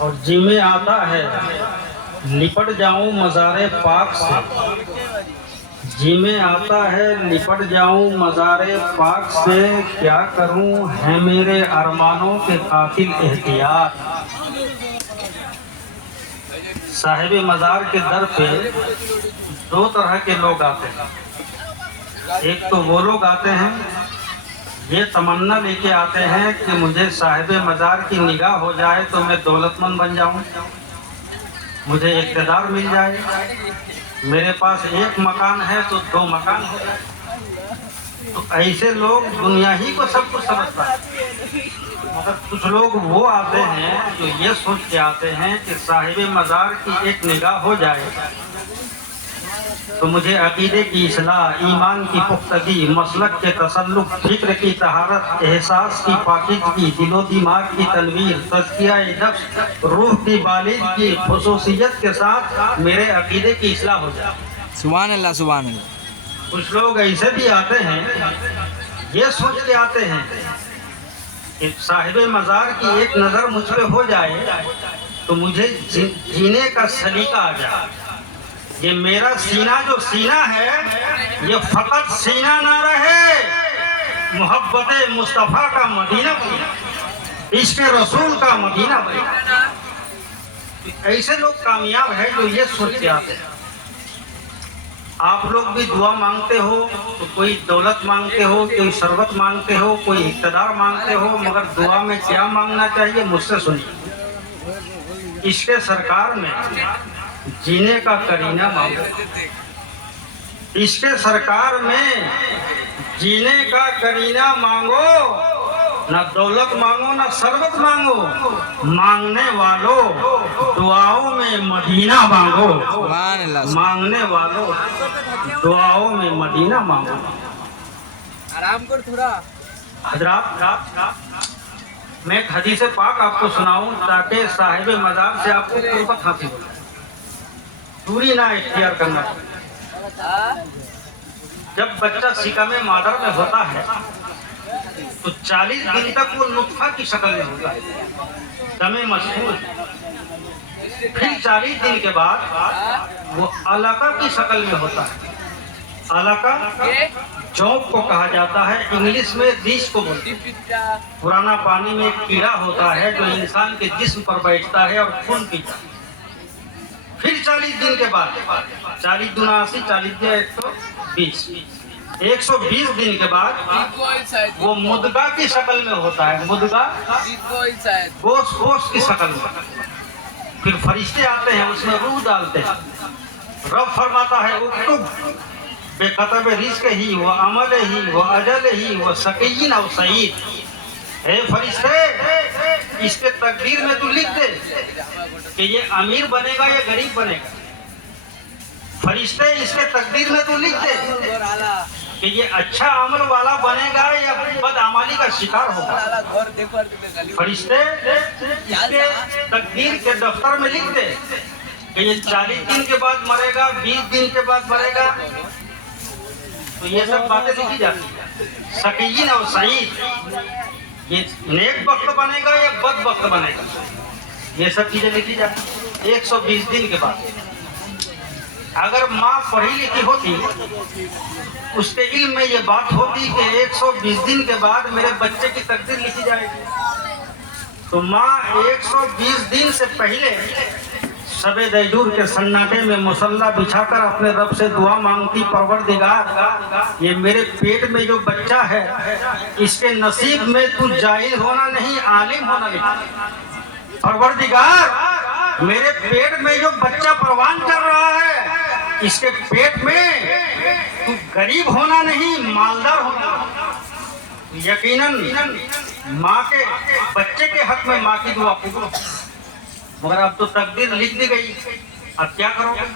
اور جی میں آتا ہے لپٹ جاؤں مزار پاک سے، جی میں آتا ہے لپٹ جاؤں مزار پاک سے، کیا کروں ہے میرے ارمانوں کے قاتل احتیاط۔ صاحب مزار کے در پہ دو طرح کے لوگ آتے ہیں، ایک تو وہ لوگ آتے ہیں یہ تمنا لے کے آتے ہیں کہ مجھے صاحب مزار کی نگاہ ہو جائے تو میں دولت مند بن جاؤں، مجھے اقتدار مل جائے، میرے پاس ایک مکان ہے تو دو مکان ہو جائے۔ تو ایسے لوگ دنیا ہی کو سب کچھ سمجھتا ہے، مگر کچھ لوگ وہ آتے ہیں جو یہ سوچ کے آتے ہیں کہ صاحب مزار کی ایک نگاہ ہو جائے تو مجھے عقیدے کی اصلاح، ایمان کی پختگی، مسلک کے تسلق، فکر کی طہارت، احساس کی پاکیزگی، دل و دماغ کی تنویر، تزکیہ نفس، روح کی بالغ خصوصیت کے ساتھ میرے عقیدے کی اصلاح ہو جائے۔ سبحان اللہ سبحان اللہ۔ کچھ لوگ ایسے بھی آتے ہیں یہ سوچ کے آتے ہیں کہ صاحب مزار کی ایک نظر مجھ پہ ہو جائے تو مجھے جینے کا سلیقہ آ جائے، یہ میرا سینہ جو سینہ ہے یہ فقط سینہ نہ رہے، محبت مصطفیٰ کا مدینہ بنے، عشق رسول کا مدینہ بنے۔ ایسے لوگ کامیاب ہیں جو یہ سوچ کے آتے ہیں۔ آپ لوگ بھی دعا مانگتے ہو تو کوئی دولت مانگتے ہو، کوئی ثروت مانگتے ہو، کوئی اقتدار مانگتے ہو، مگر دعا میں کیا مانگنا چاہیے مجھ سے سنیے۔ عشق سرکار میں جینے کا کرینہ مانگو، عشق سرکار میں جینے کا کرینہ مانگو، نہ دولت مانگو نہ ثروت مانگو، مانگنے والوں دعاؤں میں مدینہ مانگو، سبحان اللہ۔ مانگنے والوں دعاؤں میں مدینہ مانگو۔ آرام کر تھوڑا حضرات، میں ایک حدیث پاک آپ کو سناؤں تاکہ صاحب مزار سے آپ کو قربت حاصل ہو، دوری نہ اختیار کرنا۔ جب بچہ سکم مادر میں ہوتا ہے تو 40 دن تک وہ نطفہ کی شکل میں ہوتا ہے، دم مسفوح، پھر 40 دن کے بعد وہ علقہ کی شکل میں ہوتا ہے۔ علقہ جوب کو کہا جاتا ہے، انگلش میں ریش کو بولتے ہیں۔ پرانا پانی میں ایک کیڑا ہوتا ہے جو انسان کے جسم پر بیٹھتا ہے اور خون پیتا ہے۔ پھر 40 دن کے بعد 40 دنا 80، 40 دیا 120، 120 دن کے بعد وہ مدغہ کی شکل میں ہوتا ہے، مدغہ گوشت کی شکل میں۔ پھر فرشتے آتے ہیں اس میں روح ڈالتے ہیں، رب فرماتا ہے اکتب بے کتب رزق ہی و عمل ہی و اجل ہی و سقین و سعید۔ اے فرشتے اس کے تقدیر میں تو لکھ دے کہ یہ امیر بنے گا یا غریب بنے گا، فرشتے اس کے تقدیر میں تو لکھ دے کہ یہ اچھا عمل والا بنے گا یا بدعمالی کا شکار ہوگا، فرشتے اس کے تقدیر کے دفتر میں لکھ دے کہ یہ 40 دن کے بعد مرے گا، 20 دن کے بعد مرے گا۔ تو یہ سب باتیں لکھی جاتی ہیں۔ سقین اور سعید، یہ نیک وقت بنے گا یا بد وقت بنے گا، یہ سب چیزیں لکھی جاتی ہیں 120 دن کے بعد۔ اگر ماں پڑھی لکھی ہوتی اس کے علم میں یہ بات ہوتی کہ 120 دن کے بعد میرے بچے کی تقدیر لکھی جائے گی، تو ماں 120 دن سے پہلے شب دیجور کے سناٹے میں مصلی بچھا کر اپنے رب سے دعا مانگتی، پروردگار یہ میرے پیٹ میں جو بچہ ہے اس کے نصیب میں تو جاہل ہونا نہیں عالم ہونا لکھا۔ پروردگار میرے پیٹ میں جو بچہ پروان کر رہا ہے اس کے پیٹ میں تو غریب ہونا نہیں مالدار ہونا۔ یقیناً ماں کے بچے کے حق میں ماں کی دعا قبول، مگر اب تو تقدیر لکھ دی گئی، اب کیا کرو گے؟